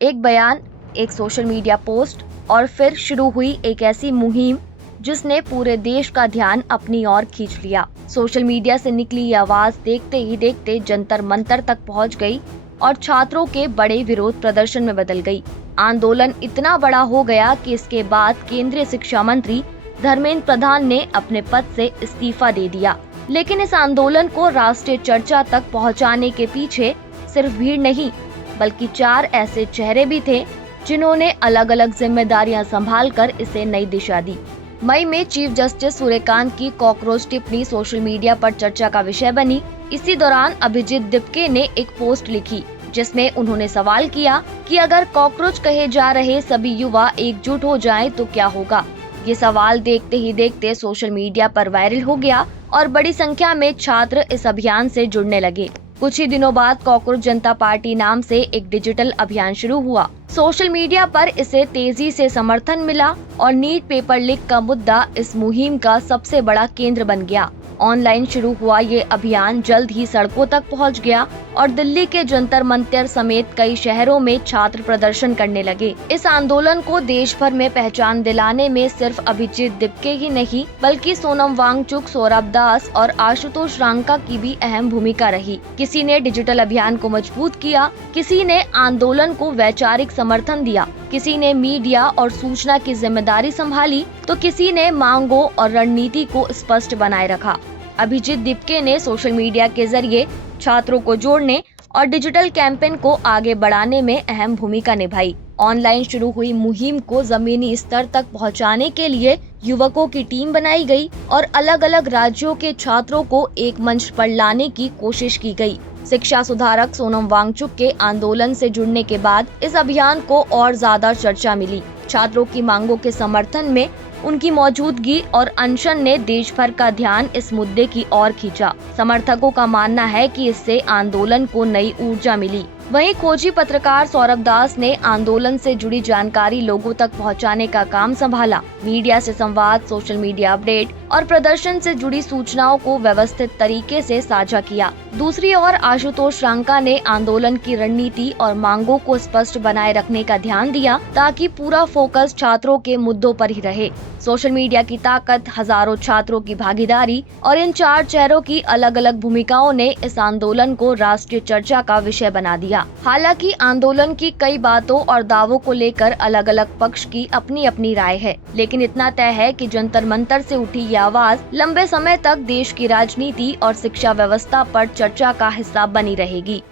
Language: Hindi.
एक बयान, एक सोशल मीडिया पोस्ट और फिर शुरू हुई एक ऐसी मुहिम जिसने पूरे देश का ध्यान अपनी ओर खींच लिया। सोशल मीडिया से निकली ये आवाज देखते ही देखते जंतर मंतर तक पहुंच गई और छात्रों के बड़े विरोध प्रदर्शन में बदल गई। आंदोलन इतना बड़ा हो गया कि इसके बाद केंद्रीय शिक्षा मंत्री धर्मेंद्र प्रधान ने अपने पद से इस्तीफा दे दिया। लेकिन इस आंदोलन को राष्ट्रीय चर्चा तक पहुंचाने के पीछे सिर्फ भीड़ नहीं, बल्कि 4 ऐसे चेहरे भी थे जिन्होंने अलग अलग जिम्मेदारियां संभालकर इसे नई दिशा दी। मई में चीफ जस्टिस सूर्यकांत की कॉकरोच टिप्पणी सोशल मीडिया पर चर्चा का विषय बनी। इसी दौरान अभिजीत दिपके ने एक पोस्ट लिखी जिसमें उन्होंने सवाल किया कि अगर कॉकरोच कहे जा रहे सभी युवा एकजुट हो जाएं तो क्या होगा। ये सवाल देखते ही देखते सोशल मीडिया पर वायरल हो गया और बड़ी संख्या में छात्र इस अभियान से जुड़ने लगे। कुछ ही दिनों बाद कॉकरोच जनता पार्टी नाम से एक डिजिटल अभियान शुरू हुआ। सोशल मीडिया पर इसे तेजी से समर्थन मिला और नीट पेपर लीक का मुद्दा इस मुहिम का सबसे बड़ा केंद्र बन गया। ऑनलाइन शुरू हुआ ये अभियान जल्द ही सड़कों तक पहुंच गया और दिल्ली के जंतर मंतर समेत कई शहरों में छात्र प्रदर्शन करने लगे। इस आंदोलन को देश भर में पहचान दिलाने में सिर्फ अभिजीत दिपके ही नहीं, बल्कि सोनम वांगचुक, सौरभ दास और आशुतोष रांका की भी अहम भूमिका रही। किसी ने डिजिटल अभियान को मजबूत किया, किसी ने आंदोलन को वैचारिक समर्थन दिया, किसी ने मीडिया और सूचना की जिम्मेदारी संभाली, तो किसी ने मांगों और रणनीति को स्पष्ट बनाए रखा। अभिजीत दिपके ने सोशल मीडिया के जरिए छात्रों को जोड़ने और डिजिटल कैंपेन को आगे बढ़ाने में अहम भूमिका निभाई। ऑनलाइन शुरू हुई मुहिम को जमीनी स्तर तक पहुंचाने के लिए युवकों की टीम बनाई गई और अलग अलग राज्यों के छात्रों को एक मंच पर लाने की कोशिश की गई। शिक्षा सुधारक सोनम वांगचुक के आंदोलन से जुड़ने के बाद इस अभियान को और ज्यादा चर्चा मिली। छात्रों की मांगों के समर्थन में उनकी मौजूदगी और अनशन ने देश भर का ध्यान इस मुद्दे की ओर खींचा। समर्थकों का मानना है कि इससे आंदोलन को नई ऊर्जा मिली। वहीं खोजी पत्रकार सौरभ दास ने आंदोलन से जुड़ी जानकारी लोगों तक पहुंचाने का काम संभाला। मीडिया से संवाद, सोशल मीडिया अपडेट और प्रदर्शन से जुड़ी सूचनाओं को व्यवस्थित तरीके से साझा किया। दूसरी ओर आशुतोष रांका ने आंदोलन की रणनीति और मांगों को स्पष्ट बनाए रखने का ध्यान दिया, ताकि पूरा फोकस छात्रों के मुद्दों पर ही रहे। सोशल मीडिया की ताकत, हजारों छात्रों की भागीदारी और इन 4 चेहरों की अलग अलग भूमिकाओं ने इस आंदोलन को राष्ट्रीय चर्चा का विषय बना दिया। हालांकि आंदोलन की कई बातों और दावों को लेकर अलग अलग पक्ष की अपनी अपनी राय है, लेकिन इतना तय है कि जंतर मंतर से उठी ये आवाज लंबे समय तक देश की राजनीति और शिक्षा व्यवस्था पर चर्चा का हिस्सा बनी रहेगी।